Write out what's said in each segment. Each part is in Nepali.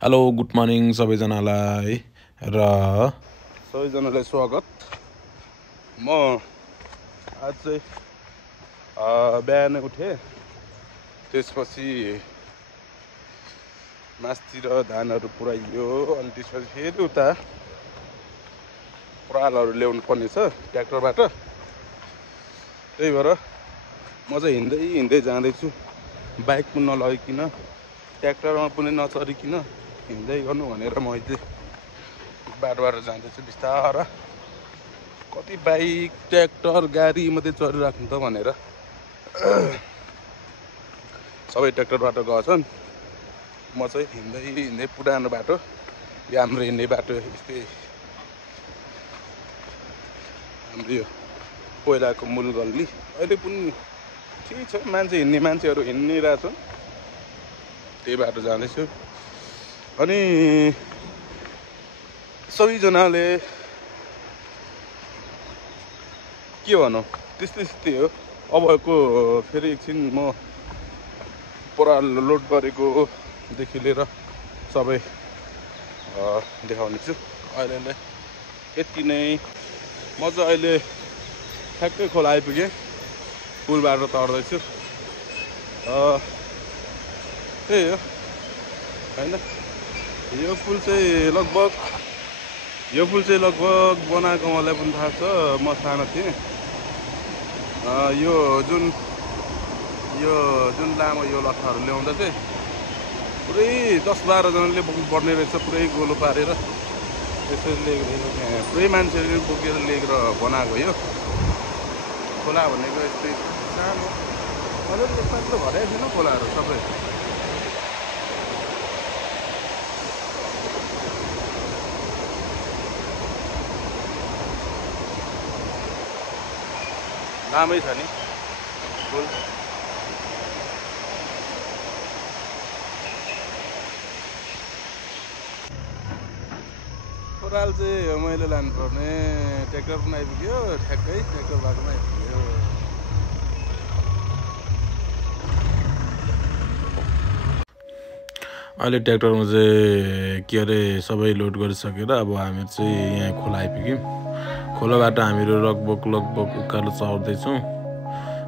हेलो गुड मर्निङ सबैजनालाई र सबैजनालाई स्वागत। म आज चाहिँ बिहान उठेँ, त्यसपछि मासतिर धानहरू पुऱ्याइयो, अनि त्यसपछि फेरि उता परालहरू ल्याउनु पर्ने छ ट्र्याक्टरबाट। त्यही भएर म चाहिँ हिँड्दै जाँदैछु, बाइक पनि नलगिकन, ट्र्याक्टरमा पनि नचरिकन हिँड्दै गर्नु भनेर म अहिले बाटोबाट जाँदैछु बिस्तारा। कति बाइक ट्र्याक्टर गाडी मात्रै चलिराख्नु त भनेर सबै ट्र्याक्टरबाट गएछन्। म चाहिँ हिँड्दै पुरानो बाटो, यो हाम्रो हिँड्ने बाटो यस्तै हाम्रो यो पहिलाको मूल गल्ली। अहिले पनि ठिक छ, मान्छेहरू हिँडिरहेछन्, त्यही बाटो जाँदैछु। अनि सबैजनाले के भनौँ, त्यस्तै हो। अबको फेरि एकछिन म पराल लोड गरेकोदेखि लिएर सबै देखाउने छु। अहिले यति नै। म चाहिँ अहिले ठ्याक्कै खोला आइपुगेँ, पुलबाट तर्दैछु। त्यही हो होइन। यो पुल चाहिँ लगभग बनाएको मलाई पनि थाहा छ, म सानो थिएँ। यो जुन लामो यो लट्ठाहरू ल्याउँदा चाहिँ पुरै 10-12 जनाले बोक्नुपर्ने रहेछ, पुरै गोलो पारेर। त्यसैले पुरै मान्छेहरूले बोकेर लिएर बनाएको यो खोला भनेको। यस्तै सानो मजाले मात्र भरेको छैन खोलाहरू सबै। लामै छ नि पुल। पराल चाहिँ मैले लानुपर्ने, ट्र्याक्टर पनि आइपुग्यो, ठ्याक्कै ट्र्याक्टर बाटोमा आइपुग्यो। अहिले ट्र्याक्टरमा चाहिँ के अरे सबै लोड गरिसकेर अब हामी चाहिँ यहाँ खोला आइपुग्यौँ। खोलाबाट हामीहरू लगभग उकालो चढ्दैछौँ।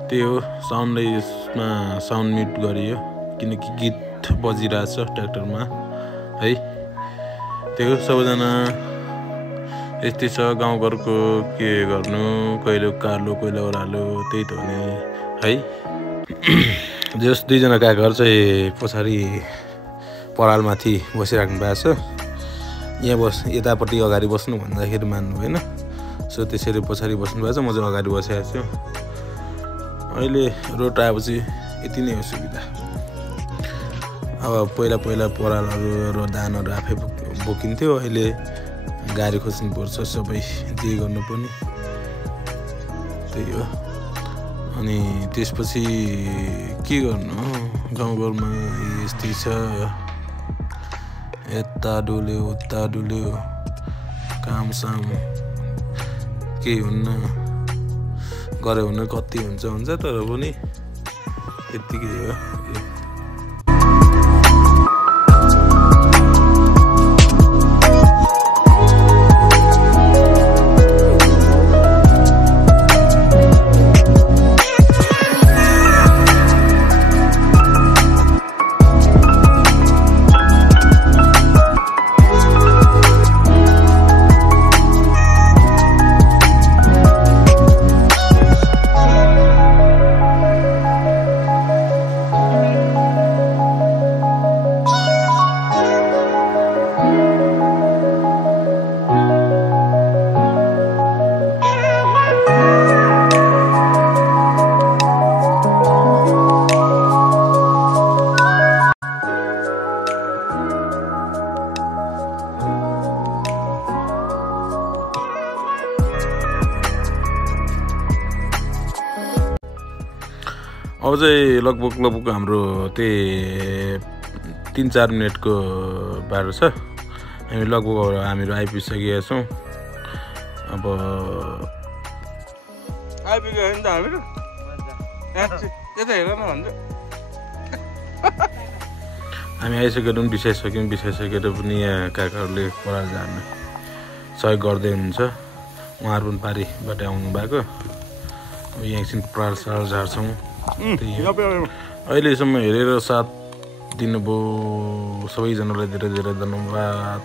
त्यही हो, यसमा साउन्ड म्युट गरियो किनकि गीत बजिरहेछ ट्र्याक्टरमा है। त्यही हो, सबैजना यस्तै छ गाउँघरको, के गर्नु, कहिले उकालो कहिले ओह्रालो, त्यही त हो नि है। जस दुईजना काकाहरू चाहिँ पछाडि परालमाथि बसिराख्नु भएको छ। यहाँ यतापट्टि अगाडि बस्नु भन्दाखेरि मान्नु भएन, सो त्यसरी पछाडि बस्नु भएको छ। म चाहिँ अगाडि बसिरहेको छु। अहिले रोड आएपछि यति नै हो सुविधा। अब पहिला परालहरू र धानहरू आफै बोकिन्थ्यो, अहिले गाडी खोज्नुपर्छ, सबै जे गर्नु पनि त्यही हो। अनि त्यसपछि के गर्नु, गाउँघरमा यस्तै छ, यता डुल्यो उता डुल्यो, कामसाम केही हुन्न, गऱ्यो भने कति हुन्छ, तर पनि यत्तिकै हो। अब चाहिँ लगभग हाम्रो त्यही 3-4 मिनटको बाटो छ। हामीहरू आइपुगिसकेका छौँ। अब आइपुग्यो नि त हामीहरू। यता हेर न भन्छ। हामी आइसकेर पनि बिसाइसकेर पनि यहाँ काकाहरूले पराल झार्ने सहयोग गर्दै हुनुहुन्छ। उहाँहरू पनि पारिबाट आउनु भएको। अब यहाँ एकछिन पराल सराल झार्छौँ। अहिलेसम्म हेरेर साथ दिनुभयो सबैजनालाई धेरै धेरै धन्यवाद।